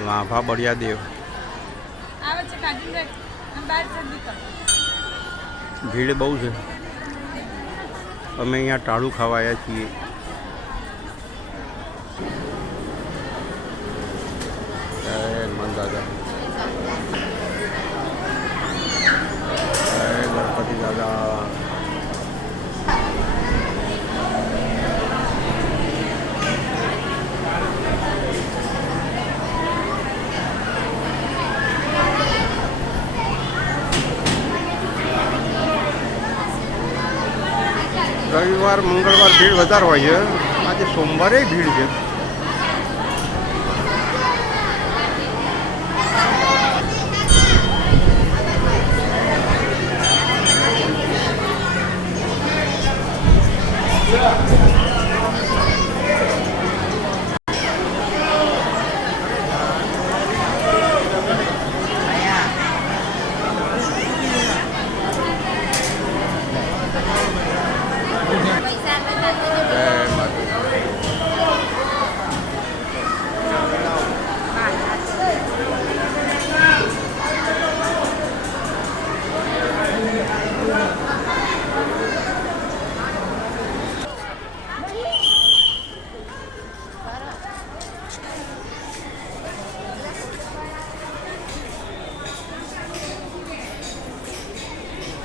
લાભા બળિયા દેવ આવે છે કાઢી રાખ અને બહાર જલ્દી કર ભીડ બહુ છે અમે અહીંયા ટાળું ખાવા આવ્યા છીએ જય હનુમાન દાદા રવિવાર મંગળવાર ભીડ વધારે હોય છે. આજે સોમવારે ભીડ છે. જય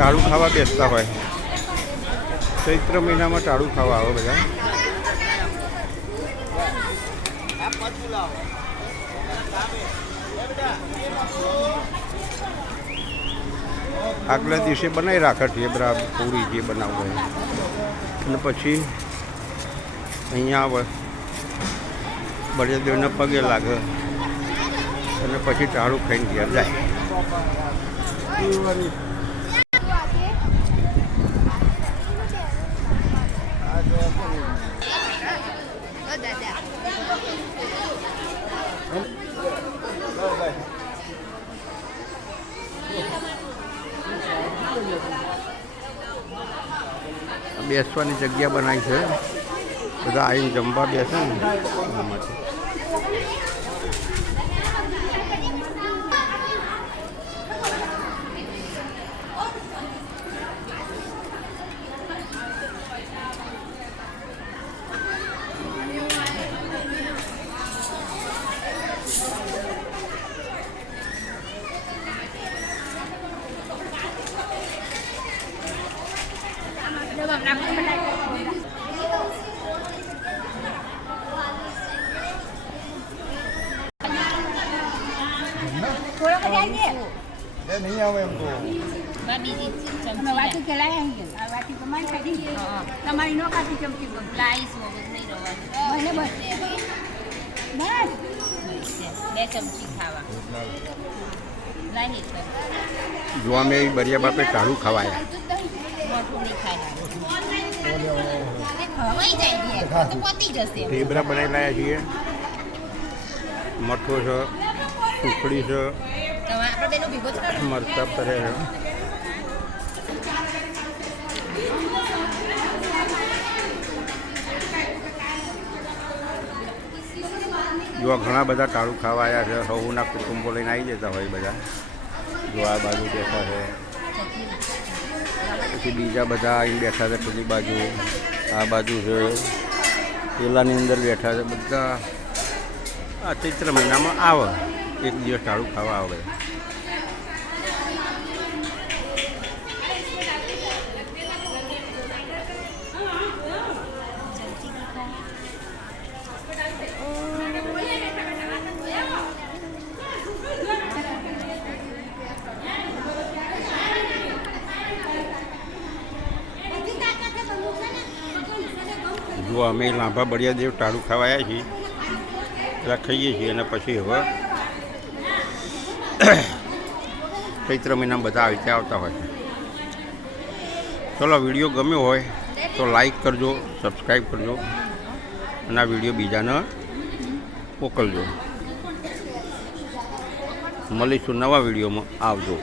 ટાળું ખાવા બેસતા હોય. ચૈત્ર મહિનામાં ટાળું ખાવા આવે બધા. આગલા દિવસે બનાવી રાખે છે, બરાબર, પૂરી જે બનાવવું અને પછી અહીંયા આવે. બળદેવને પગે લાગે. અને પછી ટાળું ખાઈને ઘેર જાય. બેસવાની જગ્યા બનાવી છે. બધા આવીને જમવા બેસે ને. એના માટે નહીં આવે એમ તો અમે વાતું કે લાયા અહીં આ વાતી તો મારી ખાધી છે. તમારી નો ખાધી ચમચી બસ. ભલે બસ. બસ. બે ચમચી ખાવા લાહી જો બરિયા બાપે ટાળું ખાવા આવ્યા મોટું નહીં ખાય ખવાઈ જાય ને તો પતી જશે ઢેબરા બનાવી લાયા છીએ મઠો છે સુખડી છે તો ફરે. જો ઘણા બધા ટાળું ખાવા આવ્યા છે સૌના કુટુંબો લઈને આવી જતા હોય બધા. જો આ બાજુ બેઠા છે. પછી બીજા બધા અહીં બેઠા છે પેલી બાજુ. આ બાજુ છે. પેલાની અંદર બેઠા છે બધા. આ ચૈત્ર મહિનામાં આવે. એક દિવસ ટાળું ખાવા આવે. જો અમે લાંભા બળિયા દેવ ટાળું ખાવા આવ્યા છીએ, પેલા ખાઈએ છીએ અને પછી હવે ચૈત્ર મહિનામાં બધા આવી રીતે આવતા હોય છે. ચલો, વીડિયો ગમ્યો હોય તો લાઈક કરજો, સબસ્ક્રાઈબ કરજો અને આ વીડિયો બીજાને મોકલજો. મળીશું નવા વિડીયોમાં. આવજો.